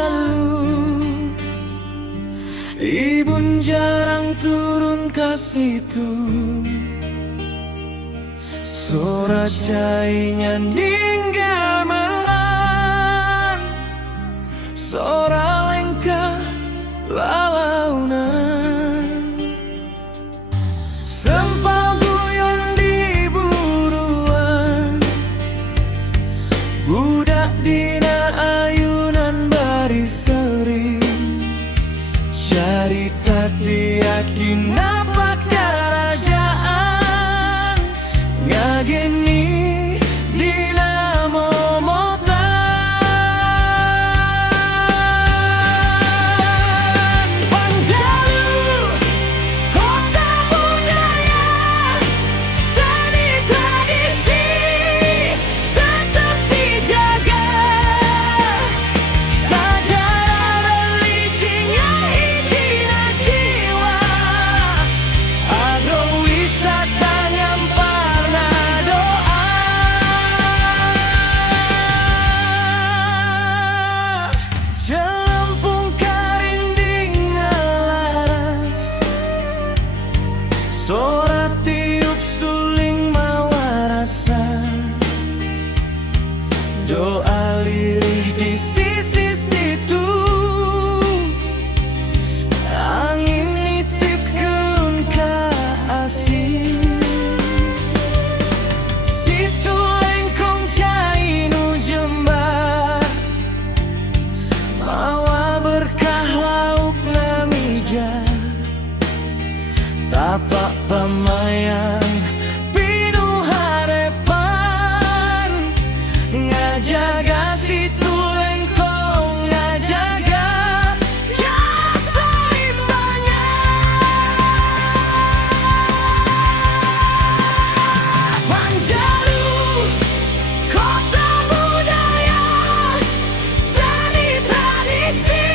Panjalu, ibun jarang turun ke situ. Sora cai nyanding gamelan, sora lengkah lalaunan. Sempal guyon di buruan, budak dina ayunan baris sering. Carita tiakin apa kerajaan ngageni dina momotan. Panjalu, kota budaya, seni tradisi tetap dijaga. Sejarah religinya hijina jiwa, agrowisata nyamparna doa. Jelempung karinding ngelaras, sora tiup suling mawa rasa. Doa lirih di sisi situ, angin nitipkeun ka asih. Situ lengkong cai nu jembar, mawa berkah lauk na mija. Tapak pamayang pinuh harepan, ngajaga situ lengkong, ngajaga jasa limbahnya. Panjalu, kota budaya, seni tradisi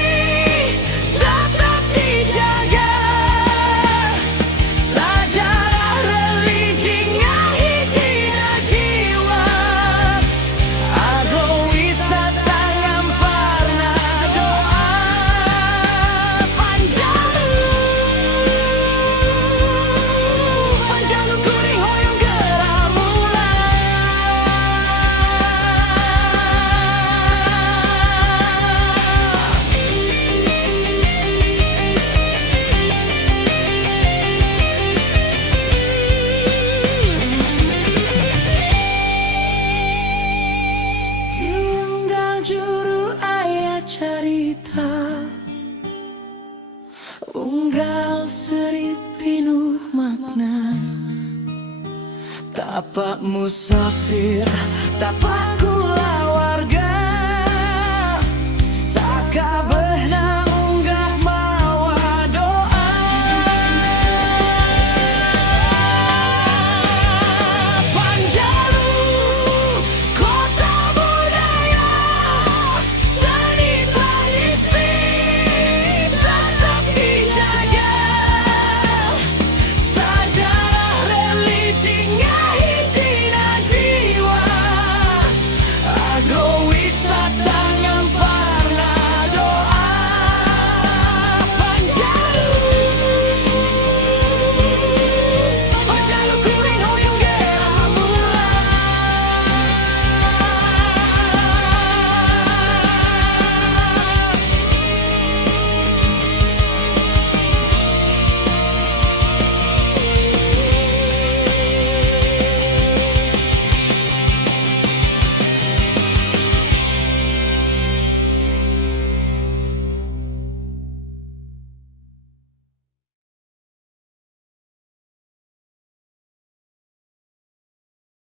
tetap dijaga. Sejarah religinya hijina jiwa, agrowisata nyamparna doa. Panjalu, Panjalu kuring hoyong gerak mulai. Diundang juru aya carita, unggal seri pinuh makna. Tapak musafir, tapak kulawarga, sakabeung